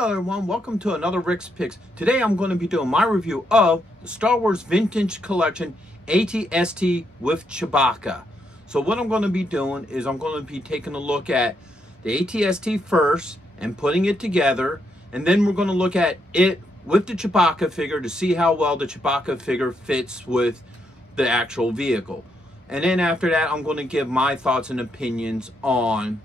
Hello everyone, welcome to another Rick's Picks. Today I'm going to be doing my review of the Star Wars Vintage Collection AT-ST with Chewbacca. So what I'm going to be doing is I'm going to be taking a look at the AT-ST first and putting it together, and then we're going to look at it with the Chewbacca figure to see how well the Chewbacca figure fits with the actual vehicle. And then after that I'm going to give my thoughts and opinions on,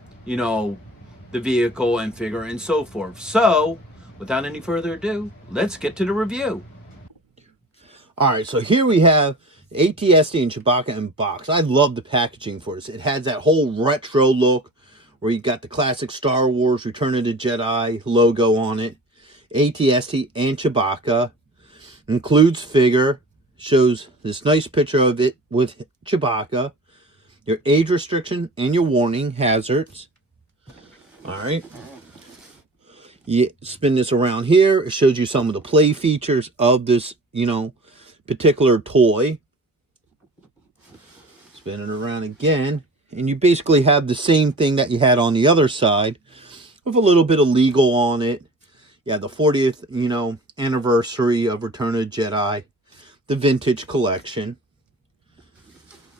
the vehicle and figure and so forth. So, without any further ado, let's get to the review. Alright, so here we have AT-ST and Chewbacca in box. I love the packaging for this. It has that whole retro look where you got the classic Star Wars Return of the Jedi logo on it. AT-ST and Chewbacca. Includes figure. Shows this nice picture of it with Chewbacca. Your age restriction and your warning hazards. Alright, you spin this around here. It shows you some of the play features of this, particular toy. Spin it around again. And you basically have the same thing that you had on the other side with a little bit of legal on it. Yeah, the 40th, anniversary of Return of the Jedi. The vintage collection.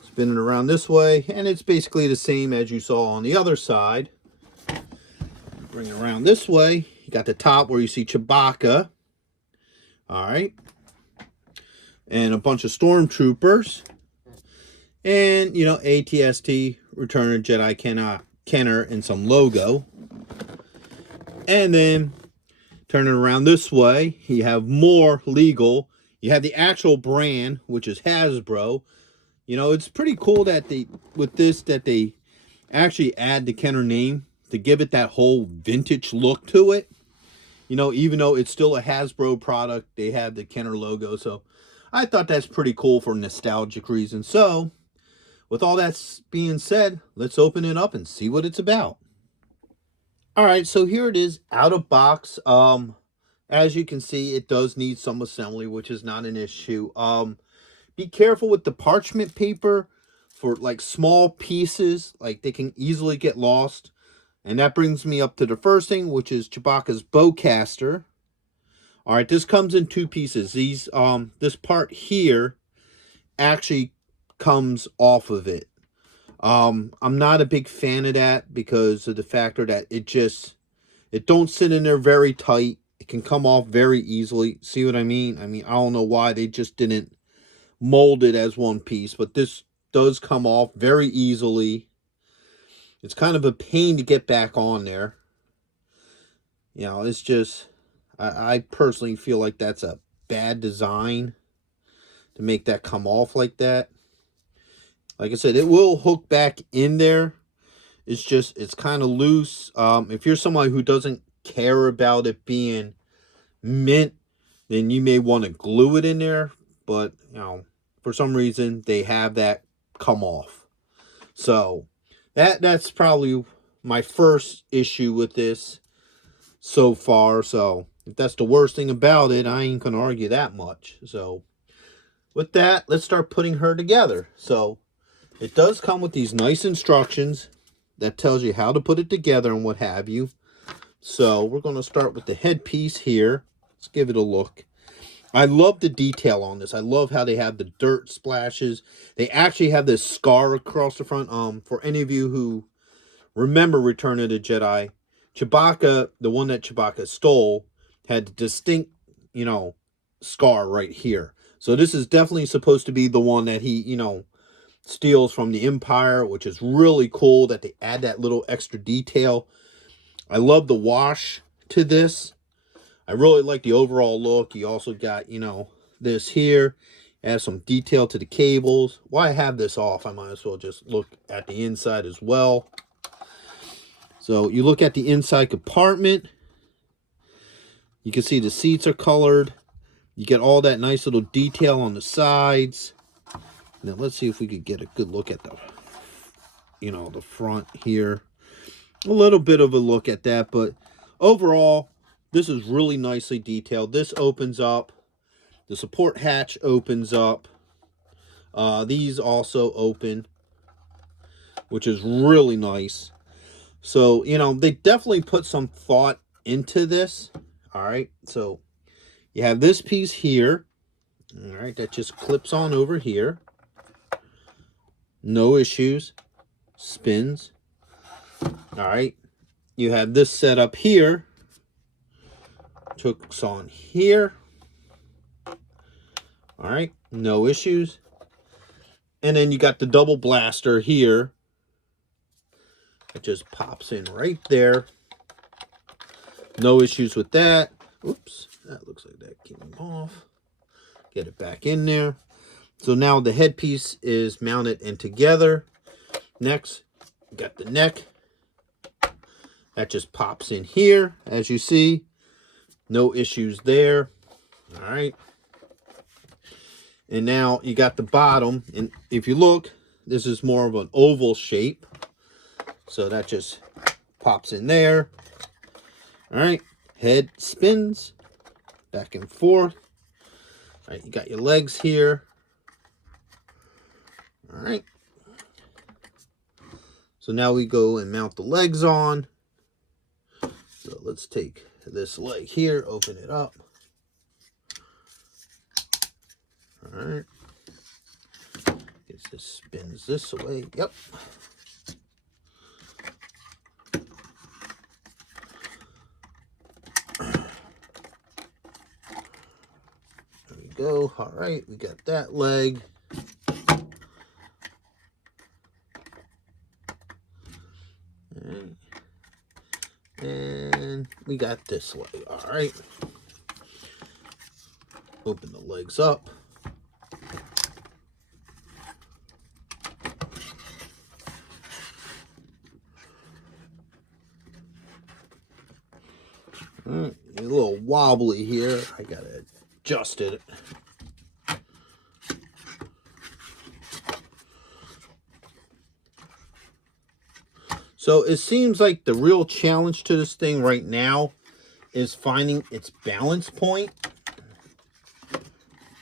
Spin it around this way. And it's basically the same as you saw on the other side. Bring it around this way. You got the top where you see Chewbacca. Alright. And a bunch of stormtroopers. And, AT-ST, Return of Jedi Kenner, and some logo. And then, turn it around this way. You have more legal. You have the actual brand, which is Hasbro. It's pretty cool that they actually add the Kenner name to give it that whole vintage look to it. Even though it's still a Hasbro product, they have the Kenner logo. So I thought that's pretty cool for nostalgic reasons. So with all that being said, let's open it up and see what it's about. Alright, so here it is out of box. As you can see, it does need some assembly, which is not an issue. Be careful with the parchment paper for like small pieces. Like they can easily get lost. And that brings me up to the first thing, which is Chewbacca's bowcaster. Alright, this comes in two pieces. This part here actually comes off of it. I'm not a big fan of that because of the factor that it don't sit in there very tight. It can come off very easily. See what I mean? I don't know why they just didn't mold it as one piece, but this does come off very easily. It's kind of a pain to get back on there. It's just, I personally feel like that's a bad design to make that come off like that. Like I said, it will hook back in there. It's kind of loose. If you're somebody who doesn't care about it being mint, then you may want to glue it in there. But, for some reason, they have that come off. So that's probably my first issue with this so far. So if that's the worst thing about it, I ain't gonna argue that much. So with that, let's start putting her together. So it does come with these nice instructions that tells you how to put it together and what have you. So we're going to start with the headpiece here. Let's give it a look. I love the detail on this. I love how they have the dirt splashes. They actually have this scar across the front. For any of you who remember Return of the Jedi, Chewbacca, the one that Chewbacca stole, had a distinct, scar right here. So this is definitely supposed to be the one that he, steals from the Empire, which is really cool that they add that little extra detail. I love the wash to this. I really like the overall look. You also got, this here. Adds some detail to the cables. While I have this off, I might as well just look at the inside as well. So you look at the inside compartment. You can see the seats are colored. You get all that nice little detail on the sides. Now let's see if we could get a good look at the, the front here. A little bit of a look at that, but overall, this is really nicely detailed. This opens up. The support hatch opens up. These also open, which is really nice. So, they definitely put some thought into this. All right, so you have this piece here. All right, that just clips on over here. No issues. Spins. All right, you have this set up here. Hooks on here. All right, no issues. And then you got the double blaster here. It just pops in right there. No issues with that. Oops, that looks like that came off. Get it back in there. So now the headpiece is mounted in together. Next, you got the neck. That just pops in here, as you see. No issues there. All right. And now you got the bottom. And if you look, this is more of an oval shape. So that just pops in there. All right. Head spins back and forth. All right. You got your legs here. All right. So now we go and mount the legs on. So let's take this leg here, open it up. All right. Guess this spins this way. Yep. There we go. All right. We got that leg. And we got this leg. All right. Open the legs up. All right. A little wobbly here. I gotta adjust it. So it seems like the real challenge to this thing right now is finding its balance point.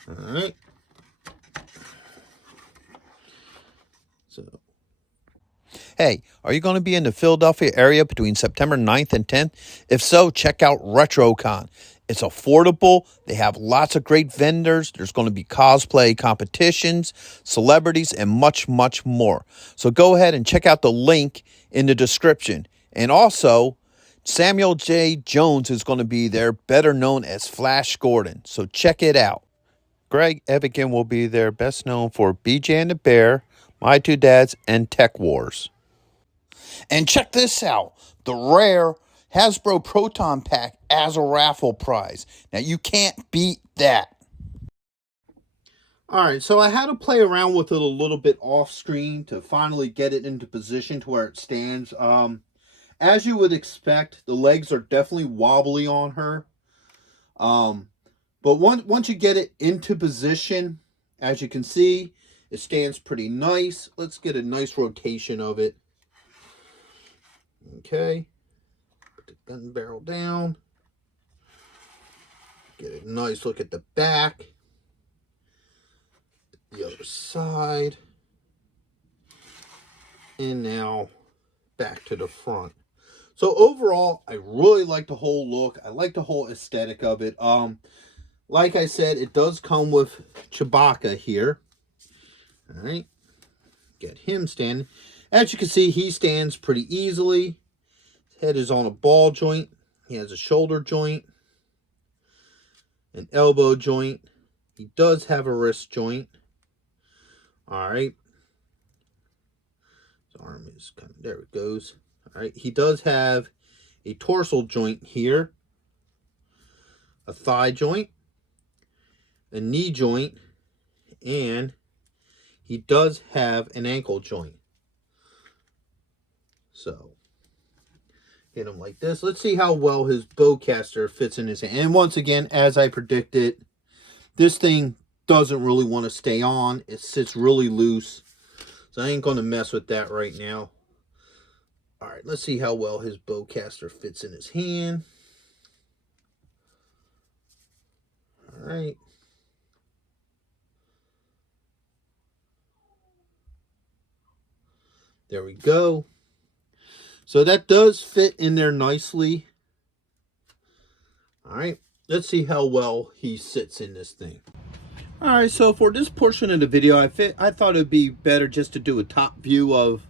All right. So, hey, are you going to be in the Philadelphia area between September 9th and 10th? If so, check out RetroCon. It's affordable. They have lots of great vendors. There's going to be cosplay competitions, celebrities, and much, much more. So go ahead and check out the link in the description. And also, Samuel J. Jones is going to be there, better known as Flash Gordon. So check it out. Greg Evigan will be there, best known for BJ and the Bear, My Two Dads, and Tech Wars. And check this out, the rare Hasbro Proton Pack as a raffle prize. Now, you can't beat that. all right, so I had to play around with it a little bit off screen to finally get it into position to where it stands. As you would expect, the legs are definitely wobbly on her. But once you get it into position, as you can see, it stands pretty nice. Let's get a nice rotation of it. Okay. Put the gun barrel down. Get a nice look at the back. The other side. And now back to the front. So overall, I really like the whole look. I like the whole aesthetic of it. Like I said, it does come with Chewbacca here. All right. Get him standing. As you can see, he stands pretty easily. His head is on a ball joint. He has a shoulder joint. An elbow joint. He does have a wrist joint. All right. His arm is kind of, there it goes. All right. He does have a torso joint here. A thigh joint. A knee joint. And he does have an ankle joint. So, hit him like this. Let's see how well his bowcaster fits in his hand. And once again, as I predicted, this thing doesn't really want to stay on. It sits really loose. So I ain't going to mess with that right now. All right, let's see how well his bowcaster fits in his hand. All right. There we go. So that does fit in there nicely. All right, let's see how well he sits in this thing. All right, so for this portion of the video, I thought it'd be better just to do a top view of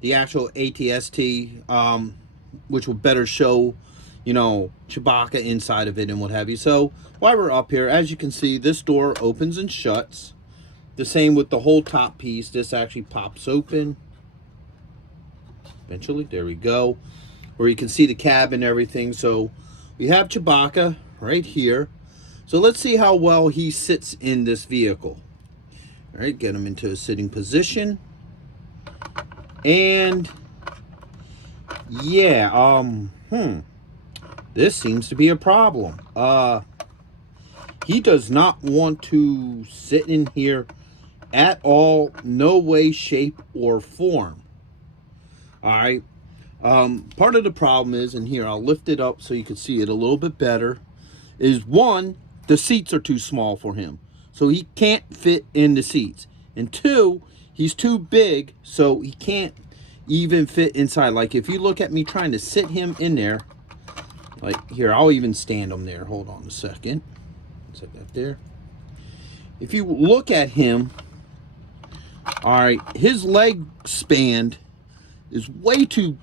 the actual AT-ST, which will better show, you know, Chewbacca inside of it and what have you. So while we're up here, as you can see, this door opens and shuts. The same with the whole top piece. This actually pops open. Eventually, there we go. Where you can see the cab and everything. So we have Chewbacca right here. So let's see how well he sits in this vehicle. All right, get him into a sitting position. And yeah, this seems to be a problem. He does not want to sit in here at all, no way, shape, or form. All right. Part of the problem is, and here I'll lift it up so you can see it a little bit better, is one, the seats are too small for him. So he can't fit in the seats. And two, he's too big, so he can't even fit inside. Like if you look at me trying to sit him in there, like here, I'll even stand him there. Hold on a second. Set that there. If you look at him, all right, his leg span is way too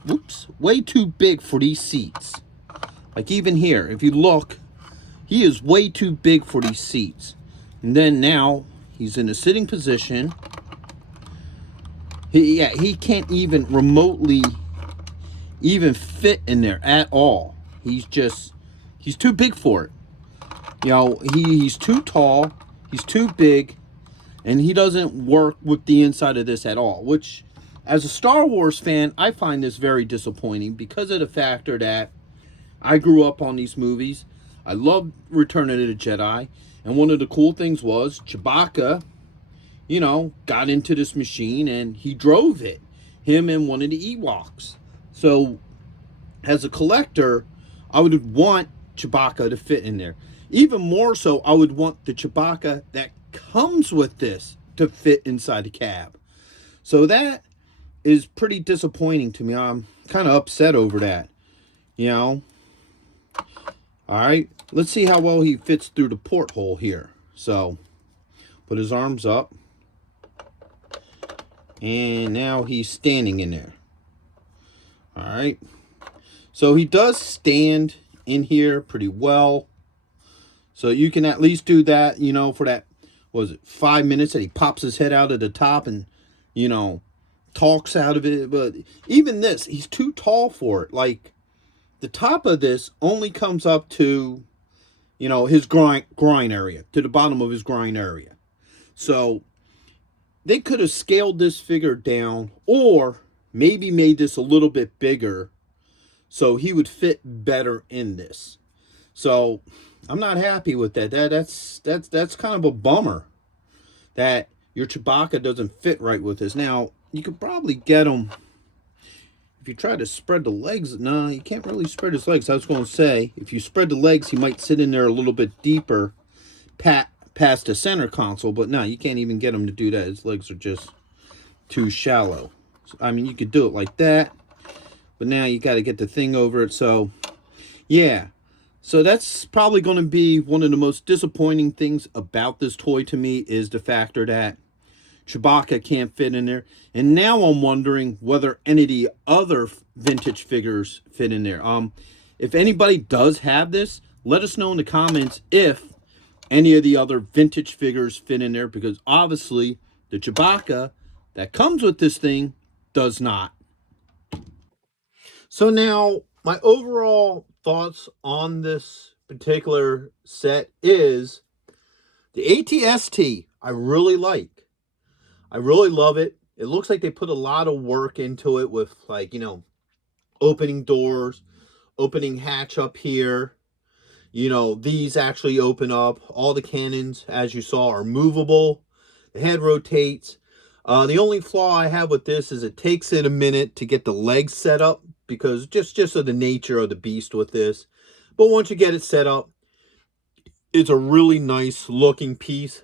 big for these seats. Like even here, if you look, he is way too big for these seats. And then now he's in a sitting position. He can't even remotely even fit in there at all. He's too big for it. You know, he's too tall, he's too big, and he doesn't work with the inside of this at all, which as a Star Wars fan, I find this very disappointing because of the factor that I grew up on these movies. I loved Return of the Jedi, and one of the cool things was Chewbacca, you know, got into this machine and he drove it, him and one of the Ewoks. So as a collector, I would want Chewbacca to fit in there. Even more so, I would want the Chewbacca that comes with this to fit inside the cab. So that is pretty disappointing to me. I'm kind of upset over that, you know. All right, let's see how well he fits through the porthole here. So put his arms up, and now he's standing in there. All right, so he does stand in here pretty well. So you can at least do that, you know, for that, what was it, 5 minutes that he pops his head out of the top and, you know, talks out of it. But even this, he's too tall for it. Like, the top of this only comes up to, you know, his groin area, to the bottom of his groin area. So they could have scaled this figure down or maybe made this a little bit bigger so he would fit better in this. So I'm not happy with that. That's kind of a bummer that your Chewbacca doesn't fit right with this. Now, you could probably get him if you try to spread the legs. No, you can't really spread his legs. I was going to say, if you spread the legs, he might sit in there a little bit deeper past the center console. But no, you can't even get him to do that. His legs are just too shallow. So, I mean, you could do it like that, but now you got to get the thing over it. So, yeah. So that's probably going to be one of the most disappointing things about this toy to me, is the factor that Chewbacca can't fit in there. And now I'm wondering whether any of the other vintage figures fit in there. If anybody does have this, let us know in the comments if any of the other vintage figures fit in there, because obviously the Chewbacca that comes with this thing does not. So now my overall thoughts on this particular set is the AT-ST I really like. I really love it. It looks like they put a lot of work into it with, like, you know, opening doors, opening hatch up here. You know, these actually open up. All the cannons, as you saw, are movable. The head rotates. The only flaw I have with this is it takes it a minute to get the legs set up, because just of the nature of the beast with this. But once you get it set up, it's a really nice looking piece.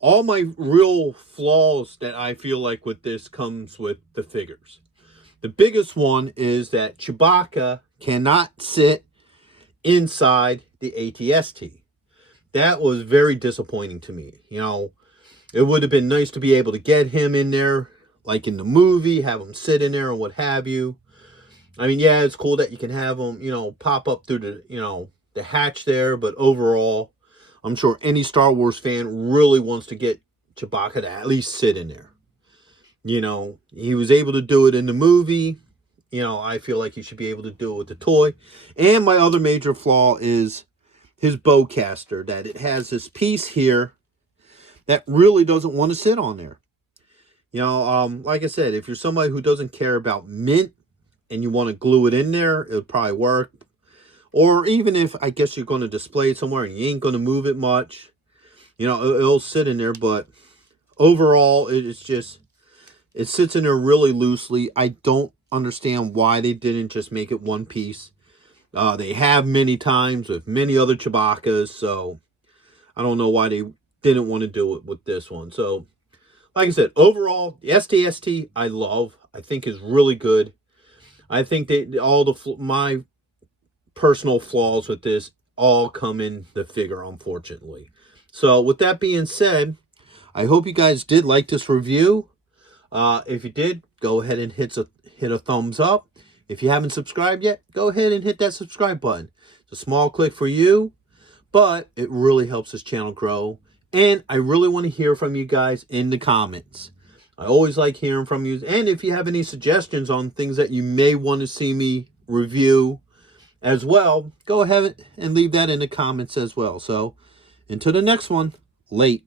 All my real flaws that I feel like with this comes with the figures. The biggest one is that Chewbacca cannot sit inside the AT-ST. That was very disappointing to me. You know, it would have been nice to be able to get him in there, like in the movie, have him sit in there and what have you. I mean, yeah, it's cool that you can have him, you know, pop up through the, you know, the hatch there, but overall, I'm sure any Star Wars fan really wants to get Chewbacca to at least sit in there. You know, he was able to do it in the movie. You know, I feel like he should be able to do it with the toy. And my other major flaw is his bowcaster, that it has this piece here that really doesn't want to sit on there. You know, like I said, if you're somebody who doesn't care about mint and you want to glue it in there, it would probably work. Or even if, I guess, you're going to display it somewhere and you ain't going to move it much, you know, it'll sit in there. But overall, it's just, it sits in there really loosely. I don't understand why they didn't just make it one piece. They have many times with many other Chewbaccas, so I don't know why they didn't want to do it with this one. So, like I said, overall, the STST I love. I think is really good. I think my personal flaws with this all come in the figure, unfortunately. So, with that being said, I hope you guys did like this review. If you did, go ahead and hit a thumbs up. If you haven't subscribed yet, go ahead and hit that subscribe button. It's a small click for you, but it really helps this channel grow. And I really want to hear from you guys in the comments. I always like hearing from you. And if you have any suggestions on things that you may want to see me review as well, go ahead and leave that in the comments as well. So, until the next one, late.